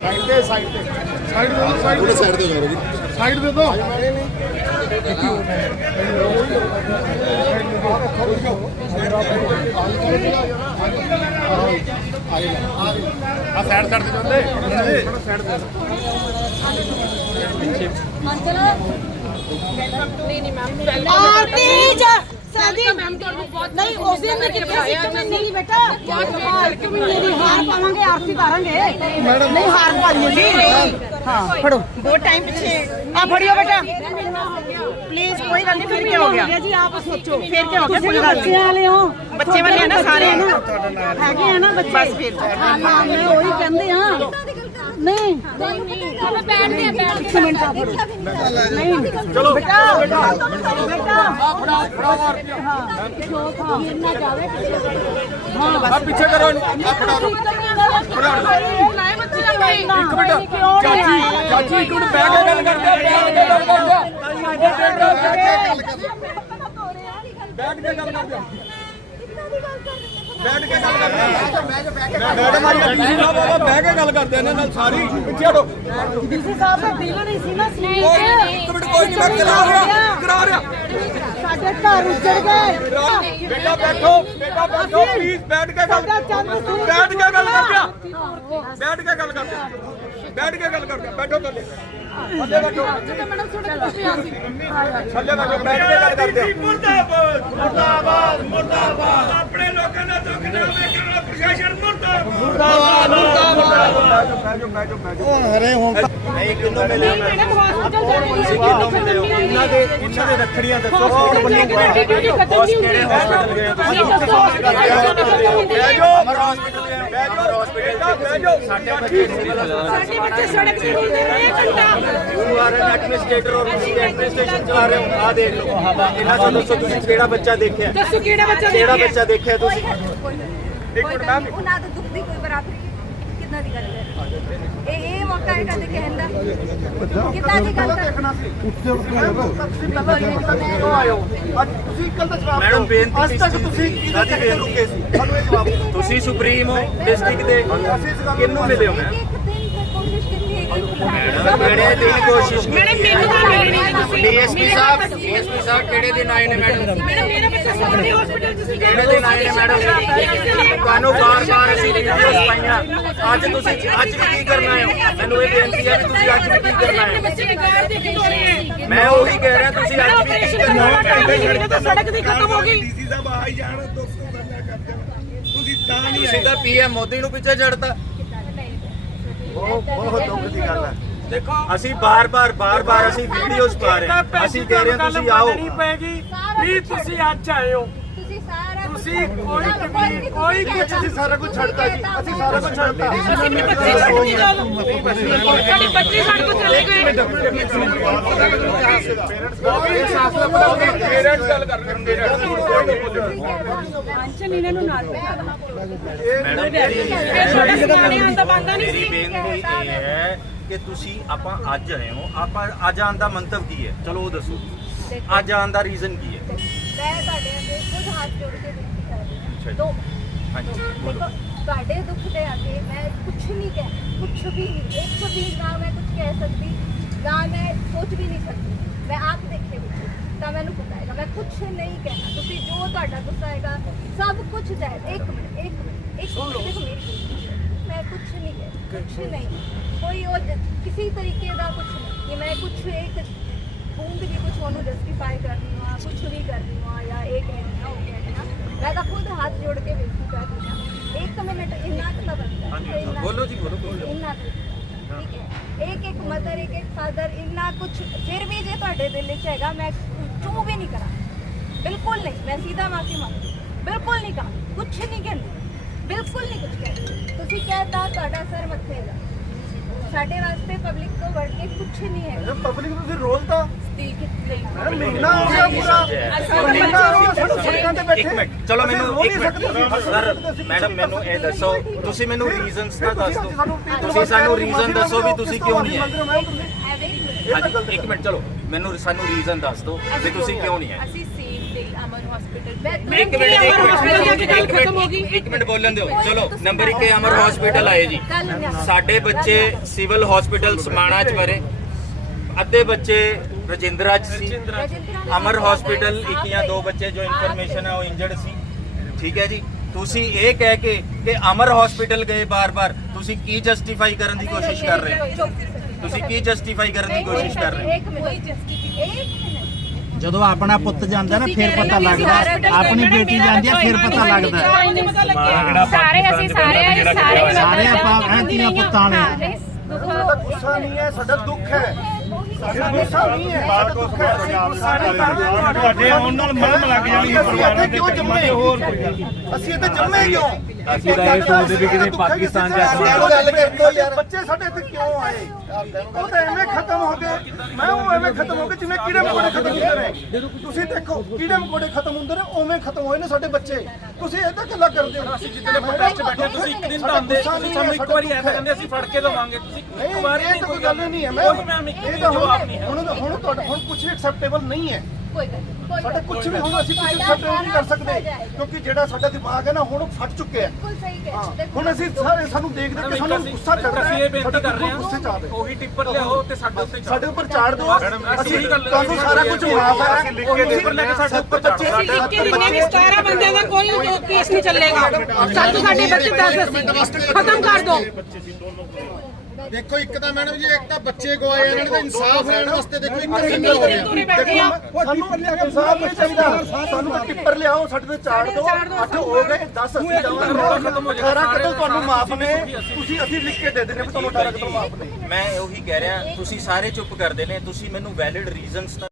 Side ਤੇ side ਤੇ। Side ਦੇ ਦੋ ਸਾਈਡ ਉਹਨੇ ਸਾਈਡ ਤੇ ਜੀ। ਸਾਈਡ ਦੇ ਦੋ। ਆ ਸਾਈਡ ਸਾਈਡ ਤੇ ਜਾਂਦੇ ਥੋੜਾ ਸਾਈਡ ਤੇ ਆਰਟੀਜ ਸਾਡੀ ਮੈਮ ਤੁਹਾਨੂੰ ਬਹੁਤ ਨਹੀਂ ਉਸ ਦਿਨ ਨੇ ਕਿਹਾ ਸੀ ਕਿ ਨਹੀਂ ਬੇਟਾ। ਬਹੁਤ ਮੇਰੀ ਹਾਰ ਪਾਵਾਂਗੇ ਆਰਤੀ ਕਰਾਂਗੇ ਨਹੀਂ ਹਾਰ ਪਾਈਏ ਜੀ ਹਾਂ ਫੜੋ। ਬਹੁਤ ਟਾਈਮ ਪਿੱਛੇ। ਆ ਫੜਿਓ ਬੇਟਾ। ਪਲੀਜ਼ ਕੋਈ ਗੱਲ ਨਹੀਂ ਫਿਰ ਕੀ ਹੋ ਗਿਆ? ਜੀ ਆਪ ਸੋਚੋ। ਫਿਰ ਕੀ ਹੋ ਗਿਆ? ਕੋਈ ਗੱਲ ਬੱਚੇ ਵਾਲੇ ਹੋ। ਬੱਚੇ ਵਾਲੇ ਆ ਨਾ ਸਾਰੇ। ਹੈਗੇ ਆ ਨਾ ਬੱਚੇ। ਬਸ ਫਿਰ ਹਾਂ ਹਾਂ ਮੈਂ ਉਹੀ ਕਹਿੰਦੇ ਆ ਨਹੀਂ ਚਲੋ ਬੈਠਦੇ ਆ ਬੈਠ ਇੱਕ ਮਿੰਟ ਆ ਫੜੋ। ਨਹੀਂ। ਚਲੋ। ਬੇਟਾ। ਬੇਟਾ। ਆ ਪਿੱਛੇ ਕਰੋ ਆ ਫੜਾ ਇੱਕ ਮਿੰਟ। ਚਾਚੀ ਚਾਚੀ, ਇੱਕ ਮਿੰਟ ਬੈਠ ਕੇ ਗੱਲ ਕਰਦੇ ਆ। ਬੈਠ ਕੇ ਗੱਲ ਕਰਦੇ ਆ। ਬੈਠ ਕੇ ਗੱਲ ਕਰਦੇ ਆ। ਬੈਠ ਕੇ ਗੱਲ ਕਰਦੇ ਆ ਮੈਡਮ ਆਈ ਡੀਸੀ ਸਾਹਿਬ ਬਾਬਾ ਬਹਿ ਕੇ ਗੱਲ ਕਰਦੇ ਆ ਇਹਨਾਂ ਨਾਲ ਸਾਰੀ। ਪਿੱਛੇ ਹਟੋ। ਡੀਸੀ ਸਾਹਿਬ ਦਾ ਦਿਲ ਨਹੀਂ ਸੀ ਨਾ ਸਨੀਕ ਇੱਕ ਮਿੰਟ ਕੋਈ ਨਹੀਂ ਮੈਂ ਕਰਾ ਰਿਹਾ ਕਰਾ ਰਿਹਾ। ਸਾਡੇ ਘਰ ਉੱਜੜ ਗਏ। ਕਰਾ। ਬੇਟਾ ਬੈਠੋ ਬੇਟਾ ਬੈਠੋ ਪਲੀਜ਼ ਬੈਠ ਕੇ ਗੱਲ ਬੈਠ ਕੇ ਗੱਲ ਕਰਦੇ ਆ ਬੈਠ ਕੇ ਗੱਲ ਕਰਦੇ ਆ ਬੈਠ ਕੇ ਗੱਲ ਕਰਦੇ ਆ ਬੈਠੋ ਥੱਲੇ। ਥੱਲੇ ਬੈਠੋ। ਮੈਡਮ ਤੁਹਾਡੇ ਕੋਲ ਪਿਆ ਸੀ ਥੱਲੇ ਬੈਠੋ ਬੈਠ ਕੇ ਗੱਲ ਕਰਦੇ ਆ। ਮੁਰਦਾਬਾਦ ਮੁਰਦਾਬਾਦ। ਮੁਰਦਾਬਾਦ ਆਪਣੇ ਲੋਕਾਂ ਦਾ ਦੁੱਖ ਨਾ ਵੇਖਣ ਵਾਲਾ ਪ੍ਰਸ਼ਾਸਨ ਮੁਰਦਾਬਾਦ ਨਹੀਂ ਕਿੰਨੋਂ ਮਿਲੇ ਮੈਡਮ ਹਸਪੀਟਲ ਜਾਣੇ ਸੀ ਕਿੰਨੋਂ ਮਿਲੇ ਇਹਨਾਂ ਦੇ ਇਹਨਾਂ ਦੇ ਰੱਖੜੀਆਂ ਦੱਸੋ ਕੌਣ ਬੰਨੀ ਕਿਹੜੇ ਹਸਪੀਟਲ ਗਏ ਤੁਸੀਂ ਹਸਪੀਟਲ ਗਏ ਬਹਿ ਜਾਓ ਹਸਪੀਟਲ ਬਹਿ ਜਾਓ ਸਾਡੇ ਬੱਚੇ ਸੜਕ ਤੇ ਹੁੰਦੇ ਰਹੇ ਘੰਟਾ ਯੂ ਆਰ ਐਨ ਐਡਮਿਨਿਸਟ੍ਰੇਟਰ ਔਰ ਐਡਮਿਨਿਸਟ੍ਰੇਸ਼ਨ ਚਲਾ ਰਹੇ ਹੋ। ਆ ਦੇਖ ਲਓ। ਇਹਨਾਂ ਤੋਂ ਦੱਸੋ ਤੁਸੀਂ ਕਿਹੜਾ ਬੱਚਾ ਦੇਖਿਆ? ਦੱਸੋ ਕਿਹੜਾ ਬੱਚਾ ਕਿਹੜਾ ਦੇਖਿਆ? ਬੱਚਾ ਦੇਖਿਆ ਤੁਸੀਂ? ਇੱਕ ਮਿੰਟ ਮੈਮ। ਉਹਨਾਂ ਦੇ ਦੁੱਖ ਦੀ ਕੋਈ ਬਰਾਬਰੀ ਕਿੱਦਾਂ ਦੀ ਗੱਲ ਹੈ। ਇਹ ਇਹ ਮੌਕਾ ਹੈ ਕਦੇ ਕਹਿਣ ਦਾ। ਕਿੱਦਾਂ ਦੀ ਗੱਲ ਕਰਨਾ ਮੈਡਮ ਬੇਨਤੀ ਅੱਜ ਤੱਕ ਤੁਸੀਂ ਸਾਡੀ ਬੇਨਤੀ ਸੀ? ਸਾਨੂੰ ਇਹ ਜਵਾਬ ਦਿਓ। ਤੁਸੀਂ ਸੁਪਰੀਮ ਹੋ ਡਿਸਟ੍ਰਿਕਟ ਦੇ। ਕਿੰਨੂੰ ਮਿਲੇ ਹੋ ਮੈਂ ਇੱਕ ਦਿਨ ਤੇ ਕੋਸ਼ਿਸ਼ ਕੀਤੀ ਹੈ ਦਿਨ ਕੋਸ਼ਿਸ਼ ਮੈਡਮ ਮੈਨੂੰ ਤੁਸੀਂ ਡੀਐਸਪੀ ਸਾਹਿਬ ਡੀਐਸਪੀ ਸਾਹਿਬ ਕਿਹੜੇ ਦਿਨ ਆਏ ਨੇ ਮੈਡਮ? ਮੈਡਮ ਮੇਰਾ ਬੱਚਾ ਸੋਨੀ ਹਸਪੀਟਲ ਤੁਸੀਂ ਕਿਹੜੇ ਦਿਨ ਆਏ ਨੇ ਮੈਡਮ? ਤੁਹਾਨੂੰ ਬਾਰ-ਬਾਰ ਅਸੀਂ ਵੀਡੀਓਸ ਪਾਈਆਂ। ਅੱਜ ਤੁਸੀਂ ਅੱਜ ਵੀ ਕੀ ਕਰਨਾ ਹੈ? ਮੈਨੂੰ ਇਹ ਬੇਨਤੀ ਹੈ ਕਿ ਤੁਸੀਂ ਅੱਜ ਵੀ ਕੀ ਕਰਨਾ ਹੈ? ਬੱਚੇ ਨੇ ਕਾਰ ਦੇ ਕੇ ਤੋਰੇ ਹੈ ਮੈਂ ਉਹੀ ਕਹਿ ਰਿਹਾ ਤੁਸੀਂ ਅੱਜ ਵੀ ਕੀ ਕਰਨਾ ਹੈ? ਤਾਂ ਸੜਕ ਦੀ ਖਤਮ ਹੋ ਗਈ। ਡੀਸੀ ਸਾਹਿਬ ਆ ਹੀ ਜਾਣ ਦੋਸਤੋ ਗੱਲਾਂ ਕਰਦੇ। ਤੁਸੀਂ ਤਾਂ ਨਹੀਂ ਤਾਂ ਪੀਐਮ ਮੋਦੀ ਨੂੰ ਪਿੱਛੇ ਛੱਡਤਾ ਬਹੁਤ ਦੁੱਖ ਦੀ ਗੱਲ ਹੈ। ਦੇਖੋ ਅਸੀਂ ਬਾਰ-ਬਾਰ ਬਾਰ-ਬਾਰ ਅਸੀਂ ਵੀਡੀਓਜ਼ ਪਾ ਰਹੇ ਹਾਂ। ਅਸੀਂ ਕਹਿ ਰਹੇ ਹਾਂ ਤੁਸੀਂ ਆਓ। ਨਹੀਂ ਪੈਗੀ ਵੀ ਤੁਸੀਂ ਅੱਜ ਆਏ ਹੋ। ਤੁਸੀਂ ਕੋਈ ਨਹੀਂ, ਕੋਈ ਕੁਛ ਅਸੀਂ ਸਾਰਾ ਕੁਛ ਛੱਡਤਾ ਜੀ, ਅਸੀਂ ਸਾਰਾ ਛੱਡਤਾ। ਛੱਡ ਕੇ ਸਾਡੇ ਚਲੇ ਗਏ। ਪੇਰੈਂਟਸ ਗੱਲ ਕਰ ਰਹੇ ਪੈਨਸ਼ਨ ਇਹਨਾਂ ਨੂੰ ਨਾਲ ਇਹ ਤੁਹਾਡਾ ਸਮਾਨੇ ਆਉਣ ਦਾ ਬੰਦਾ ਨਹੀਂ ਮੇਰੀ ਸੀ ਬੇਨਤੀ ਇਹ ਹੈ ਕਿ ਤੁਸੀਂ ਆਪਾਂ ਅੱਜ ਆਏ ਹੋ। ਆਪਾਂ ਅੱਜ ਆਉਣ ਦਾ ਮੰਤਵ ਕੀ ਹੈ? ਚਲੋ ਉਹ ਦੱਸੋ। ਅੱਜ ਆਉਣ ਦਾ ਰੀਜ਼ਨ ਕੀ ਹੈ? ਮੈਂ ਤੁਹਾਡੇ ਅੱਗੇ ਖੁਦ ਹੱਥ ਜੋੜ ਕੇ ਬੇਨਤੀ ਕਰ ਰਹੀ ਅੱਛਾ ਹਾਂ ਜੀ। ਦੋ ਹਾਂਜੀ ਦੇਖੋ ਤੁਹਾਡੇ ਦੁੱਖ ਦੇ ਅੱਗੇ ਮੈਂ ਕੁਝ ਨਹੀਂ ਕਹਿ ਕੁਝ ਵੀ ਨਹੀਂ ਇੱਕ ਵੀ ਨਾ ਮੈਂ ਕੁਝ ਕਹਿ ਸਕਦੀ ਨਾ ਮੈਂ ਸੋਚ ਵੀ ਨਹੀਂ ਸਕਦੀ। ਮੈਂ ਆਪ ਦੇਖੇ ਵਿੱਚ ਤਾਂ ਮੈਨੂੰ ਪਤਾ ਹੈਗਾ ਮੈਂ ਕੁਝ ਨਹੀਂ ਕਹਿਣਾ। ਤੁਸੀਂ ਜੋ ਤੁਹਾਡਾ ਗੁੱਸਾ ਹੈਗਾ ਸਭ ਕੁਝ ਜਾਏ ਇੱਕ ਮਿੰਟ ਇੱਕ ਮਿੰਟ ਇੱਕ ਮਿੰਟ ਦੇਖੋ ਮੇਰੀ। ਮੈਂ ਕੁਝ ਨਹੀਂ ਕਹਿ ਕੁਝ ਨਹੀਂ। ਕੋਈ ਉਹ ਕਿਸੇ ਤਰੀਕੇ ਦਾ ਕੁਝ ਨਹੀਂ ਕਿ ਮੈਂ ਕੁਝ ਇੱਕ ਬੂੰਦ ਵੀ ਕੁਝ ਉਹਨੂੰ ਜਸਟੀਫਾਈ ਕਰਨੀ ਹਾਂ ਕੁਝ ਵੀ ਕਰਨੀ ਹਾਂ ਜਾਂ ਇਹ ਕਹਿਣੀ ਹਾਂ ਉਹ ਕਹਿਣੀ। ਹਾਂ ਮੈਂ ਤਾਂ ਖੁਦ ਹੱਥ ਜੋੜ ਕੇ ਬੇਨਤੀ ਕਰ ਰਹੀ ਹਾਂ ਇੱਕ ਮਿੰਟ ਇੰਨਾ ਕੁ ਤਾਂ ਬਣਦਾ ਹਾਂਜੀ, ਹੈ, ਇੰਨਾ ਬੋਲੋ ਕੁ। ਜੀ, ਬੋਲੋ, ਬੋਲੋ। ਇੰਨਾ ਕੁ। ਠੀਕ ਹੈ ਇੱਕ ਇੱਕ ਮਦਰ ਇੱਕ ਇੱਕ ਫਾਦਰ ਇੰਨਾ ਕੁਝ ਫਿਰ ਵੀ ਜੇ ਤੁਹਾਡੇ ਦਿਲ ਵਿੱਚ ਹੈਗਾ ਮੈਂ ਚੂ ਵੀ ਨਹੀਂ ਕਰਾਂ ਬਿਲਕੁਲ ਨਹੀਂ ਮੈਂ ਸੀਧਾ ਮਾਫੀ ਮੰਗਦੀ ਬਿਲਕੁਲ ਨਹੀਂ ਕਹਾਂ ਕੁਝ ਨਹੀਂ ਕਹਿੰਦੀ ਬਿਲਕੁਲ ਨਹੀਂ ਕੁਝ ਕਹਿੰਦੀ ਤੁਸੀਂ ਕਹਿਤਾ ਤੁਹਾਡਾ ਸਰ ਮੱਥੇ ਹੈਗਾ ਸਾਡੇ ਵਾਸਤੇ ਪਬਲਿਕ ਤੋਂ ਵੜ ਕੇ ਕੁਝ ਨਹੀਂ ਹੈ ਪਬਲਿਕ ਨੂੰ ਫਿਰ ਰੋਲ ਤਾਂ ਸਾਡੇ ਬੱਚੇ ਸਿਵਲ ਹਸਪੀਟਲ ਸਮਾਣਾ ਚ ਅੱਧੇ ਬੱਚੇ ਰਜਿੰਦਰਾ ਚ ਸੀ ਅਮਰ ਹਸਪੀਟਲ ਇੱਕ ਜਾਂ ਦੋ ਬੱਚੇ ਜੋ ਇਨਫੋਰਮੇਸ਼ਨ ਹੈ ਉਹ ਇੰਜਰਡ ਸੀ। ਠੀਕ ਹੈ ਜੀ? ਤੁਸੀਂ ਇਹ ਕਹਿ ਕੇ ਕਿ ਅਮਰ ਹਸਪੀਟਲ ਗਏ ਬਾਰ-ਬਾਰ ਤੁਸੀਂ ਕੀ ਜਸਟੀਫਾਈ ਕਰਨ ਦੀ ਕੋਸ਼ਿਸ਼ ਕਰ ਰਹੇ ਹੋ? ਤੁਸੀਂ ਕੀ ਜਸਟੀਫਾਈ ਕਰਨ ਦੀ ਕੋਸ਼ਿਸ਼ ਕਰ ਰਹੇ ਹੋ? ਜਦੋਂ ਆਪਣਾ ਪੁੱਤ ਜਾਂਦਾ ਨਾ ਫਿਰ ਪਤਾ ਲੱਗਦਾ। ਆਪਣੀ ਬੇਟੀ ਜਾਂਦੀ ਹੈ ਫਿਰ ਪਤਾ ਲੱਗਦਾ। ਸਾਰੇ ਅਸੀਂ ਸਾਰੇ ਸਾਰੇ ਸਾਰੇ ਆਪਾਂ ਕਹਿੰਦੀਆਂ ਪੁੱਤਾਂ ਨੇ। ਸਾਡਾ ਗੁੱਸਾ ਨਹੀਂ ਹੈ ਸਾਡਾ ਦੁੱਖ ਹੈ। ਤੁਹਾਡੇ ਆਉਣ ਨਾਲ ਮਰਮ ਲੱਗ ਜਾਣੀ ਹੈ ਪਰਿਵਾਰਾਂ ਦੇ ਕਿਉਂ ਜੰਮੇ? ਹੋਰ ਅਸੀਂ ਇੱਥੇ ਜੰਮੇ ਕਿਉਂ? ਅਸੀਂ ਤਾਂ ਇਹ ਸੋਚਦੇ ਵੀ ਕਿਤੇ ਪਾਕਿਸਤਾਨ ਜਾ ਯਾਰ ਬੱਚੇ ਸਾਡੇ ਇੱਥੇ ਕਿਉਂ ਆਏ? ਉਹ ਤਾਂ ਐਵੇਂ ਖਤਮ ਹੋ ਗਏ ਮੈਂ ਉਹ ਐਵੇਂ ਖਤਮ ਹੋ ਗਏ ਜਿਵੇਂ ਕੀੜੇ ਮਕੌੜੇ ਖਤਮ ਹੁੰਦੇ ਨੇ। ਤੁਸੀਂ ਦੇਖੋ ਕੀੜੇ ਮਕੌੜੇ ਖਤਮ ਹੁੰਦੇ ਨੇ ਉਵੇਂ ਖਤਮ ਹੋਏ ਨੇ ਸਾਡੇ ਬੱਚੇ। ਤੁਸੀਂ ਏਦਾਂ ਗੱਲਾਂ ਕਰਦੇ ਹੋ। ਅਸੀਂ ਜਿੱਦਲੇ ਪ੍ਰੋਟੈਸਟ ਬੈਠੇ ਤੁਸੀਂ ਇੱਕ ਦਿਨ ਤਾਂ ਆਉਂਦੇ ਤੁਸੀਂ ਸਾਨੂੰ ਇੱਕ ਵਾਰੀ ਐਸਾ ਕਹਿੰਦੇ ਅਸੀਂ ਫੜ ਕੇ ਦਵਾਂਗੇ ਤੁਸੀਂ ਇੱਕ ਵਾਰੀ ਤਾਂ ਕੋਈ ਗੱਲ ਨਹੀਂ ਹੈ ਮੈਂ ਇਹ ਤਾਂ ਹੁਣ ਹੁਣ ਤੁਹਾਡਾ ਹੁਣ ਕੁਝ ਐਕਸੈਪਟੇਬਲ ਨਹੀਂ ਹੈ। ਕੋਈ ਗੱਲ ਨਹੀਂ, ਕੋਈ ਸਾਡਾ ਗੱਲ ਨਹੀਂ। ਕੁਝ ਵੀ ਹੋਣਾ ਅਸੀਂ ਕਿਸੇ ਸਾਡਾ ਸੱਟੇ ਨਹੀਂ ਕਰ ਸਾਰਾ ਸਕਦੇ ਕੁਛ ਆ ਜਾਏਗਾ। ਕਿਉਂਕਿ ਜਿਹੜਾ ਸਾਡਾ ਦਿਮਾਗ ਹੈ ਨਾ ਹੁਣ ਉਹ ਫਟ ਚੁੱਕਿਆ ਹੈ। ਬਿਲਕੁਲ ਸਹੀ ਕਹਿ ਹਾਂ, ਦੇਖੋ, ਹੁਣ ਅਸੀਂ ਸਾਰੇ ਸਾਨੂੰ ਦੇਖ ਦੇਖ ਕੇ ਸਾਨੂੰ ਗੁੱਸਾ ਚੜ ਰਿਹਾ ਅਸੀਂ ਇਹ ਬੇਨਤੀ ਕਰ ਰਹੇ ਗੁੱਸੇ ਚ ਆ ਹਾਂ ਉਹੀ ਟਿੱਪਰ ਲਿਆਓ ਤੇ ਸਾਡੇ ਉੱਤੇ ਸਾਡੇ ਉੱਪਰ ਚਾੜ ਦਿਓ। ਅਸੀਂ ਤੁਹਾਨੂੰ ਸਾਰਾ ਕੁਝ ਮਾਫ ਹੈ ਅਸੀਂ ਲਿਖ ਕੇ ਟਿੱਪਰ ਲੈ ਕੇ ਸਾਡੇ ਉੱਪਰ ਚਾੜ ਅਸੀਂ ਲਿਖ ਕੇ ਦਿੰਨੇ ਵੀ 17 ਬੰਦਿਆਂ ਦਾ ਕੋਈ ਉਹ ਕੇਸ ਨਹੀਂ ਚੱਲੇਗਾ। ਸਾਨੂੰ ਸਾਡੇ ਬੱਚੇ ਦੱਸ ਅਸੀਂ ਖਤਮ ਕਰ ਦੋ ਦੇਖੋ ਇੱਕ ਤਾਂ ਮੈਡਮ ਜੀ ਇੱਕ ਤਾਂ ਬੱਚੇ ਗਵਾਏ ਇਹਨਾਂ ਨੇ ਇਨਸਾਫ ਲੈਣ ਵਾਸਤੇ ਦੇਖੋ ਇੱਕ ਸਿੰਗਲ ਹੋ ਗਿਆ। ਤੁਰੇ ਬੈਠੇ ਆ। ਸਾਨੂੰ ਇਨਸਾਫ ਨਹੀਂ ਚਾਹੀਦਾ। ਸਾਨੂੰ ਤਾਂ ਟਿੱਪਰ ਲਿਆਓ ਸਾਡੇ ਤੇ ਚਾੜ ਦਿਓ ਅੱਠ ਹੋ ਗਏ 10 ਅਸੀਂ ਦਵਾਂਗੇ 18 ਕਤਲ ਤੁਹਾਨੂੰ ਮਾਫ ਨੇ। ਤੁਸੀਂ ਅਸੀਂ ਲਿਖ ਕੇ ਦੇ ਦਿੰਦੇ ਵੀ ਤੁਹਾਨੂੰ 18 ਕਤਲ ਮਾਫ ਨੇ। ਮੈਂ ਉਹੀ ਕਹਿ ਰਿਹਾ ਤੁਸੀਂ ਸਾਰੇ ਚੁੱਪ ਕਰਦੇ ਨੇ ਤੁਸੀਂ ਮੈਨੂੰ ਵੈਲਿਡ ਰੀਜ਼ਨਸ